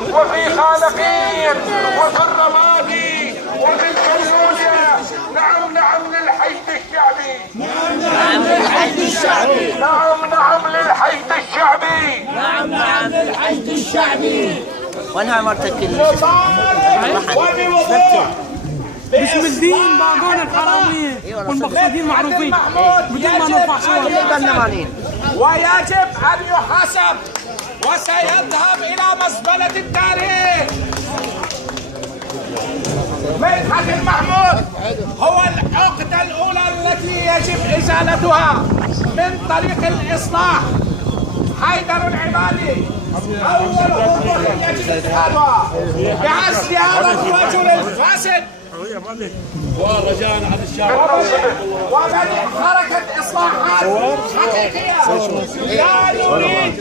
وفي خالقين وفي الرمادي وفي الفلوجة. نعم نعم للحشد الشعبي. نعم للحشد الشعبي. نعم نعم للحشد الشعبي. نعم نعم للحشد الشعبي. وانها مرتك باسم الدين باقون الحرامية والمقصودين معروفين بدون ما نرفع صور. ويجب أن يحاسب وسيذهب إلى مزبلة التاريخ. مدحت المحمود هو العقدة الأولى التي يجب إزالتها من طريق الإصلاح. حيدر العبادي أول خطوة يجب إزالتها بعزل هذا الرجل الفاسد ورجاء على الشعب وبدء حركة إصلاحات حقيقية. لا نريد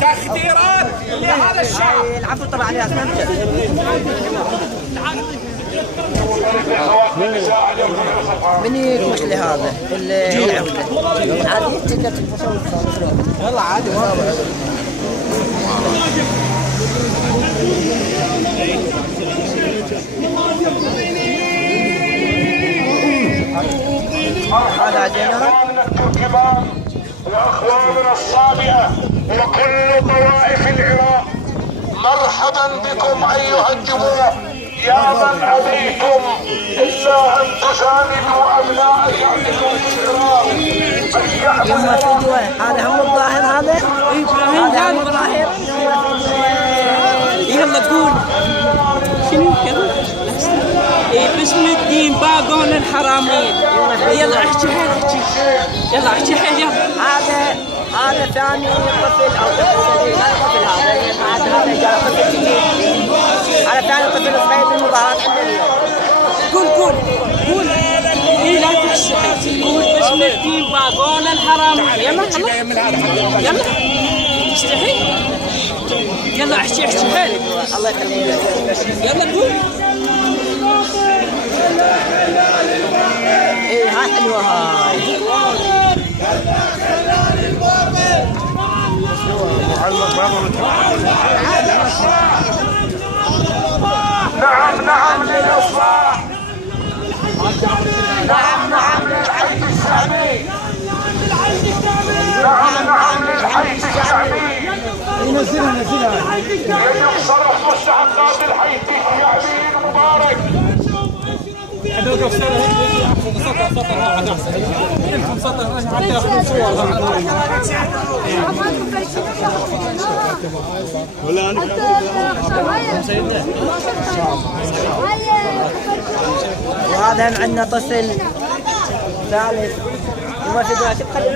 تخديرات لهذا الشعب. العفو طبعا عليها من يكمش لهذا العودة عادي تقدر تسوي والله عادي هذا اخواننا التركمان واخواننا الصابئه وكل طوائف العراق، مرحبا بكم ايها الجموع. يا من ابيتم الا ان تساندوا ابناء شعبكم في العراق. يما في دواء هذا هم الظاهر هذا هذا هم الظاهر. يلا تقول شنو كذا باسم الدين باقون الحرامية. يلا احكي يلا احكي هذا ثاني طفل او طفل هذا جاء طفل جديد. هذا ثاني طفل صغير بالمظاهرات عندنا اليوم. قول لا تستحي قول باسم الدين باقون الحرامية. يلا استحي يلا احكي حالي. الله يخليك يلا قول. ايه هاي حلوه هاي. نعم نعم للإصلاح. نعم نعم للحشد الشعبي. نعم نعم للحشد الشعبي. نزلها يجب صرف مستحقات الحشد الشعبي المبارك. وهذا عندنا طفل ثالث وما في دواء تخلي